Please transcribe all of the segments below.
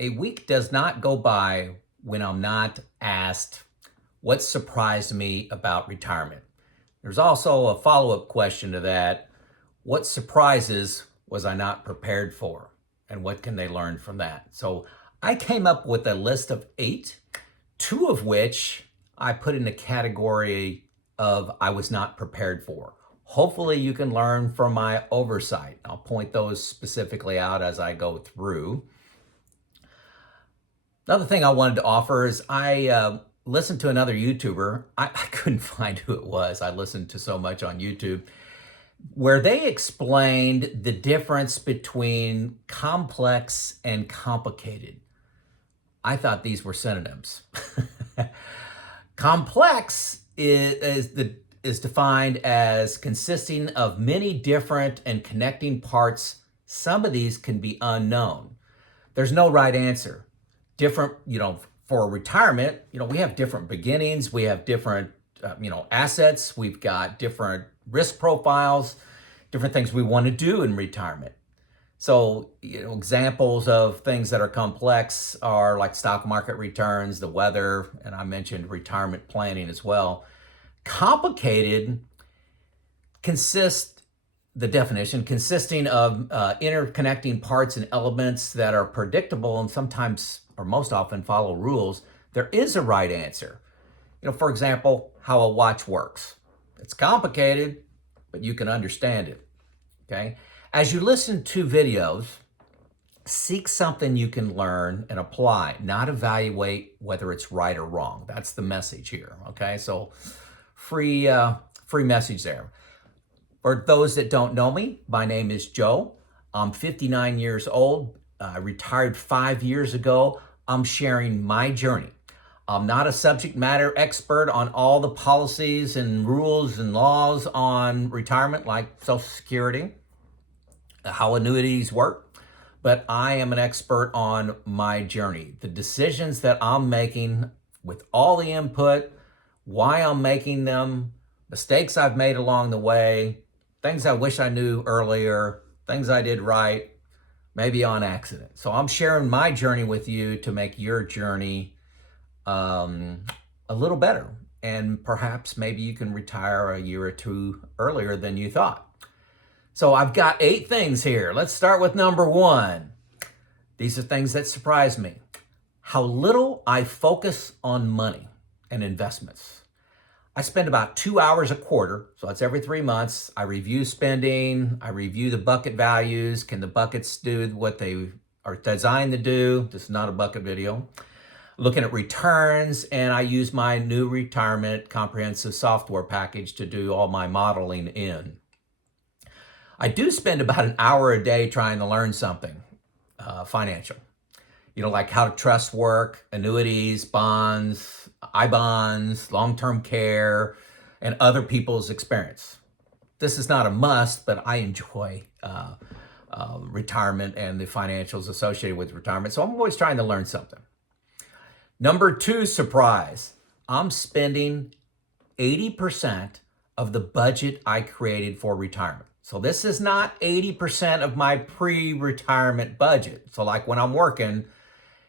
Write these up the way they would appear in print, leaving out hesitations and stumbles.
A week does not go by when I'm not asked what surprised me about retirement. There's also a follow-up question to that. What surprises was I not prepared for? And what can they learn from that? So I came up with a list of 8, 2 of which I put in the category of I was not prepared for. Hopefully you can learn from my oversight. I'll point those specifically out as I go through. Another thing I wanted to offer is I listened to another YouTuber. I couldn't find who it was. I listened to so much on YouTube where they explained the difference between complex and complicated. I thought these were synonyms. Complex is defined as consisting of many different and connecting parts. Some of these can be unknown. There's no right answer. Different, for retirement, we have different beginnings, we have different, assets, we've got different risk profiles, different things we want to do in retirement. So, examples of things that are complex are like stock market returns, the weather, and I mentioned retirement planning as well. Complicated the definition consisting of interconnecting parts and elements that are predictable and sometimes or most often follow rules. There is a right answer. For example, how a watch works. It's complicated, but you can understand it, okay? As you listen to videos, seek something you can learn and apply, not evaluate whether it's right or wrong. That's the message here, okay? So free message there. For those that don't know me, my name is Joe. I'm 59 years old. I retired 5 years ago. I'm sharing my journey. I'm not a subject matter expert on all the policies and rules and laws on retirement like Social Security, how annuities work, but I am an expert on my journey, the decisions that I'm making with all the input, why I'm making them, mistakes I've made along the way, things I wish I knew earlier, things I did right, maybe on accident. So I'm sharing my journey with you to make your journey a little better. And perhaps maybe you can retire a year or two earlier than you thought. So I've got 8 things here. Let's start with number 1. These are things that surprise me. How little I focus on money and investments. I spend about 2 hours a quarter, so that's every 3 months. I review spending, I review the bucket values. Can the buckets do what they are designed to do? This is not a bucket video. Looking at returns, and I use my new retirement comprehensive software package to do all my modeling in. I do spend about an hour a day trying to learn something financial. Like how trusts work, annuities, bonds, I-bonds, long-term care, and other people's experience. This is not a must, but I enjoy retirement and the financials associated with retirement, so I'm always trying to learn something. Number 2, surprise. I'm spending 80% of the budget I created for retirement. So this is not 80% of my pre-retirement budget. So like when I'm working,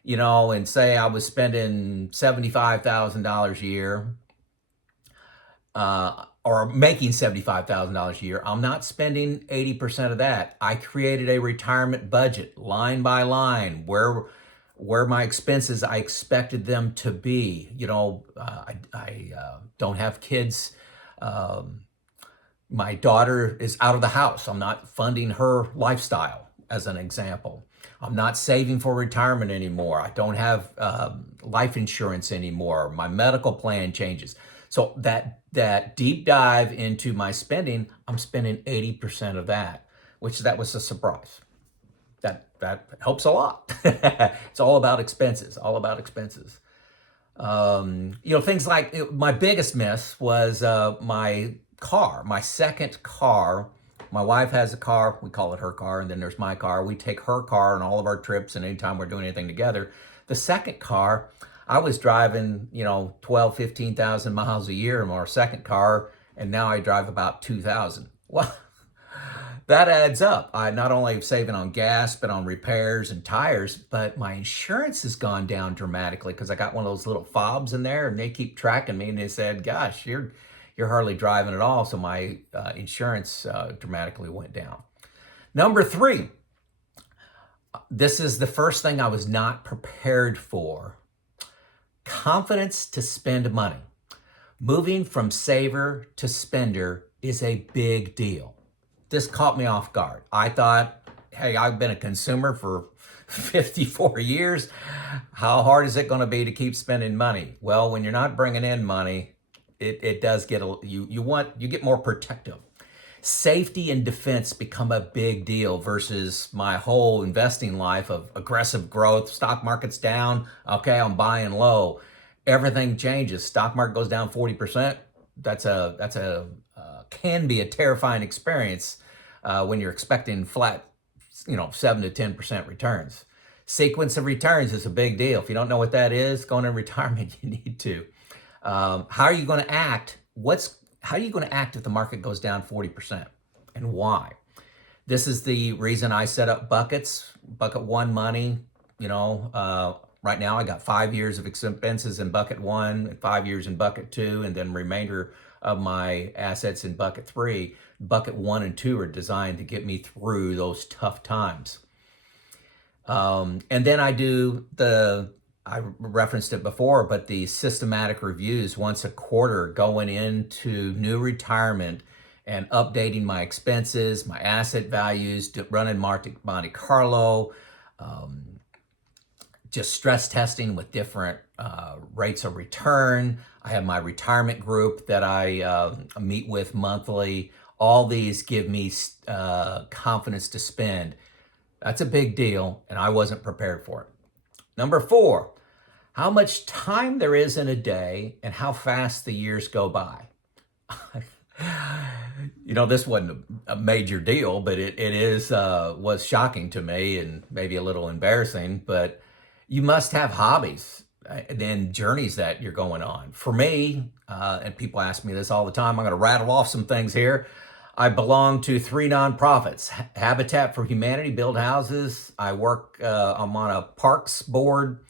and say I was spending $75,000 a year, or making $75,000 a year, I'm not spending 80% of that. I created a retirement budget, line by line, where my expenses I expected them to be. I don't have kids. My daughter is out of the house. I'm not funding her lifestyle, as an example. I'm not saving for retirement anymore. I don't have life insurance anymore. My medical plan changes. So that deep dive into my spending, I'm spending 80% of that, that was a surprise. That helps a lot. It's all about expenses, things like my biggest miss was my car, my second car. My wife has a car, we call it her car, and then there's my car. We take her car on all of our trips and anytime we're doing anything together. The second car, I was driving, 12, 15,000 miles a year in our second car, and now I drive about 2,000. Well, that adds up. I not only am saving on gas, but on repairs and tires, but my insurance has gone down dramatically because I got one of those little fobs in there, and they keep tracking me. And they said, "Gosh, you're hardly driving at all." So my insurance dramatically went down. Number three, this is the first thing I was not prepared for. Confidence to spend money. Moving from saver to spender is a big deal. This caught me off guard. I thought, hey, I've been a consumer for 54 years. How hard is it going to be to keep spending money? Well, when you're not bringing in money, it does get you get more protective. Safety and defense become a big deal versus my whole investing life of aggressive growth. Stock market's down. Okay, I'm buying low. Everything changes. Stock market goes down 40%. That's can be a terrifying experience when you're expecting flat, 7 to 10% returns. Sequence of returns is a big deal. If you don't know what that is, going in retirement, you need to. How are you going to act? How are you going to act if the market goes down 40%, and why? This is the reason I set up buckets. Bucket one, money. Right now I got 5 years of expenses in bucket one, and 5 years in bucket two, and then remainder of my assets in bucket three. Bucket one and two are designed to get me through those tough times. And then I referenced it before, but the systematic reviews once a quarter, going into new retirement and updating my expenses, my asset values, running Monte Carlo, just stress testing with different rates of return. I have my retirement group that I meet with monthly. All these give me confidence to spend. That's a big deal, and I wasn't prepared for it. Number four, how much time there is in a day and how fast the years go by. This wasn't a major deal, but it was shocking to me and maybe a little embarrassing. But you must have hobbies and journeys that you're going on. For me, and people ask me this all the time, I'm going to rattle off some things here. I belong to 3 nonprofits. Habitat for Humanity, build houses. I'm on a parks board,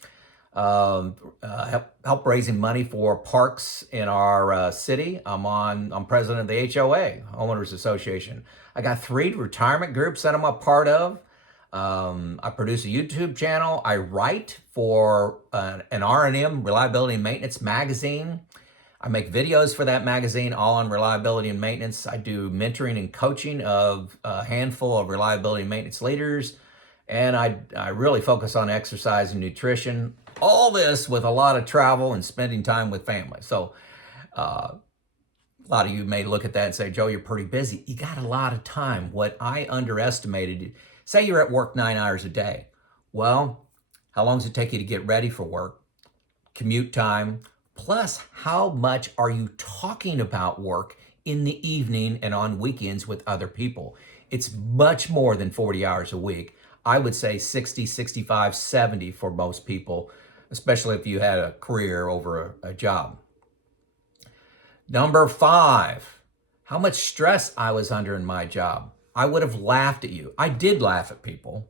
help raising money for parks in our city. I'm president of the HOA, Homeowners Association. I got 3 retirement groups that I'm a part of. I produce a YouTube channel. I write for an R&M, Reliability and Maintenance magazine. I make videos for that magazine, all on reliability and maintenance. I do mentoring and coaching of a handful of reliability and maintenance leaders. And I really focus on exercise and nutrition. All this with a lot of travel and spending time with family. So a lot of you may look at that and say, Joe, you're pretty busy. You got a lot of time. What I underestimated, say you're at work 9 hours a day. Well, how long does it take you to get ready for work? Commute time. Plus, how much are you talking about work in the evening and on weekends with other people? It's much more than 40 hours a week. I would say 60, 65, 70 for most people, especially if you had a career over a job. Number 5, how much stress I was under in my job. I would have laughed at you. I did laugh at people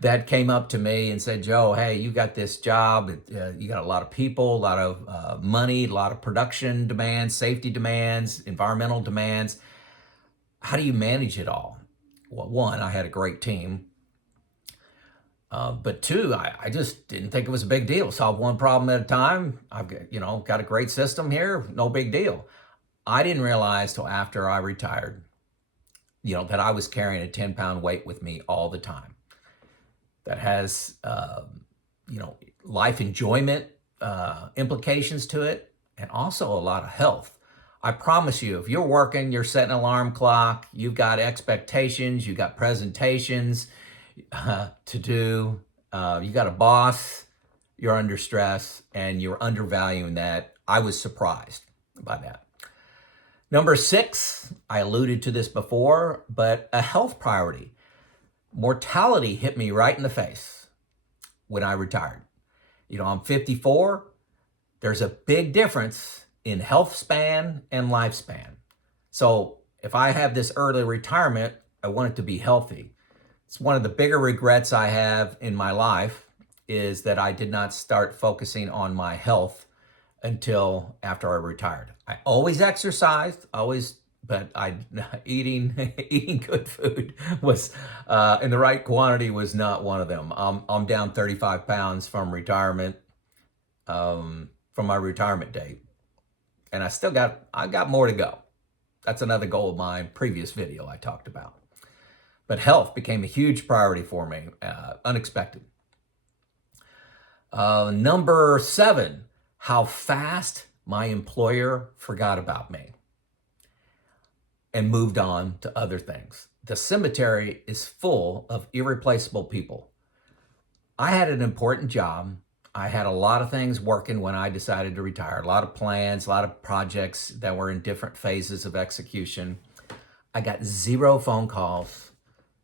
that came up to me and said, Joe, hey, you got this job. You got a lot of people, a lot of money, a lot of production demands, safety demands, environmental demands. How do you manage it all? Well, 1, I had a great team. But 2, I just didn't think it was a big deal. Solve one problem at a time. I've got a great system here. No big deal. I didn't realize till after I retired, that I was carrying a 10-pound weight with me all the time. That has, life enjoyment implications to it, and also a lot of health. I promise you, if you're working, you're setting an alarm clock, you've got expectations, you've got presentations to do, you got a boss, you're under stress, and you're undervaluing that. I was surprised by that. Number 6, I alluded to this before, but a health priority. Mortality hit me right in the face when I retired. I'm 54. There's a big difference in health span and lifespan. So if I have this early retirement, I want it to be healthy. It's one of the bigger regrets I have in my life is that I did not start focusing on my health until after I retired. I always exercised, but eating good food was in the right quantity was not one of them. I'm down 35 pounds from retirement, from my retirement date, and I got more to go. That's another goal of mine. Previous video I talked about. But health became a huge priority for me, unexpected. Number 7, how fast my employer forgot about me and moved on to other things. The cemetery is full of irreplaceable people. I had an important job. I had a lot of things working when I decided to retire, a lot of plans, a lot of projects that were in different phases of execution. I got 0 phone calls,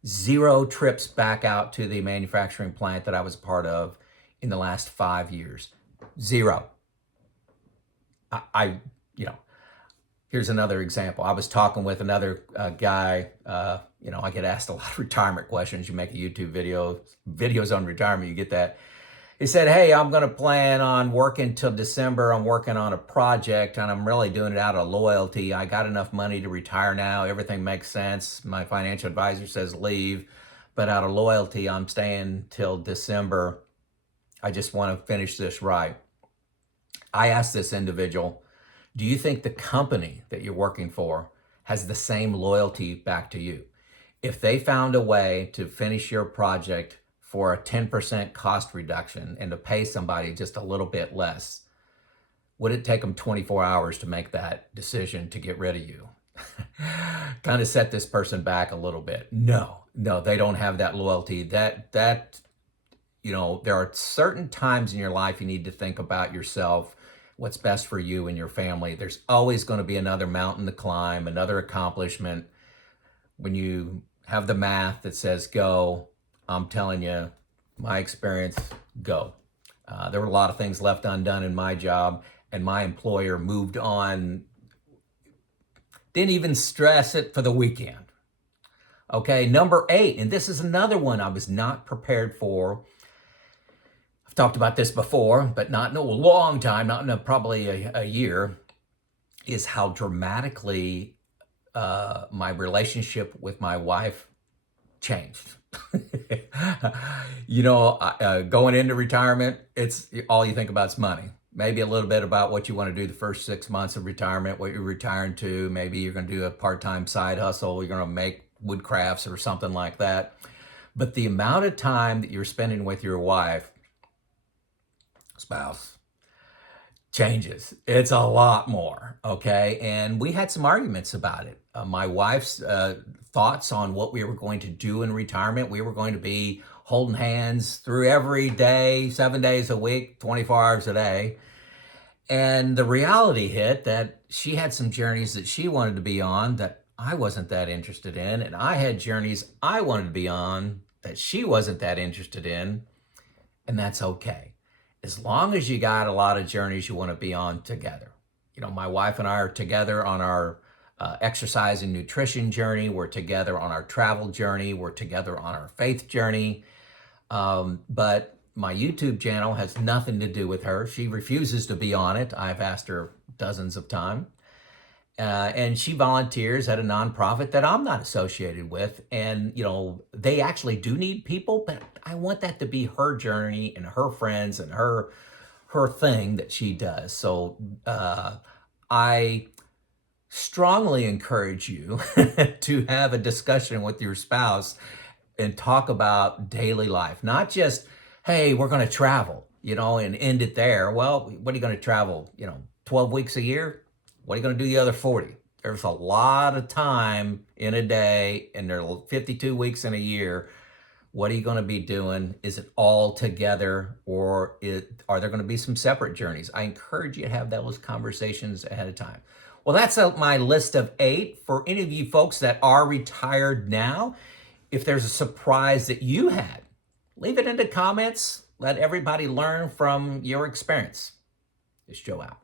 0 trips back out to the manufacturing plant that I was part of in the last 5 years. 0. Here's another example. I was talking with another guy. I get asked a lot of retirement questions. You make a YouTube videos on retirement, you get that. He said, hey, I'm going to plan on working till December. I'm working on a project and I'm really doing it out of loyalty. I got enough money to retire now. Everything makes sense. My financial advisor says leave, but out of loyalty, I'm staying till December. I just want to finish this right. I asked this individual, do you think the company that you're working for has the same loyalty back to you? If they found a way to finish your project for a 10% cost reduction and to pay somebody just a little bit less, would it take them 24 hours to make that decision to get rid of you? Kind of set this person back a little bit. No, they don't have that loyalty. There are certain times in your life you need to think about yourself, what's best for you and your family. There's always going to be another mountain to climb, another accomplishment. When you have the math that says go, I'm telling you, my experience, go. There were a lot of things left undone in my job, and my employer moved on, didn't even stress it for the weekend. Okay, number 8, and this is another one I was not prepared for. I've talked about this before, but not in a long time, not in probably a year, is how dramatically my relationship with my wife changed. Going into retirement, it's all you think about is money. Maybe a little bit about what you want to do the first 6 months of retirement, what you're retiring to. Maybe you're going to do a part-time side hustle. You're going to make wood crafts or something like that. But the amount of time that you're spending with your wife, spouse, changes. It's a lot more, okay? And we had some arguments about it. My wife's thoughts on what we were going to do in retirement. We were going to be holding hands through every day, 7 days a week, 24 hours a day. And the reality hit that she had some journeys that she wanted to be on that I wasn't that interested in. And I had journeys I wanted to be on that she wasn't that interested in. And that's okay. As long as you got a lot of journeys you want to be on together. My wife and I are together on our exercise and nutrition journey. We're together on our travel journey. We're together on our faith journey. But my YouTube channel has nothing to do with her. She refuses to be on it. I've asked her dozens of times. And she volunteers at a nonprofit that I'm not associated with. And, they actually do need people, but I want that to be her journey and her friends and her thing that she does. So I strongly encourage you to have a discussion with your spouse and talk about daily life, not just, hey, we're going to travel, and end it there. Well, what are you going to travel, 12 weeks a year? What are you going to do the other 40? There's a lot of time in a day, and there are 52 weeks in a year. What are you going to be doing? Is it all together, or are there going to be some separate journeys? I encourage you to have those conversations ahead of time. Well, that's my list of 8. For any of you folks that are retired now, if there's a surprise that you had, leave it in the comments. Let everybody learn from your experience. It's Joe out.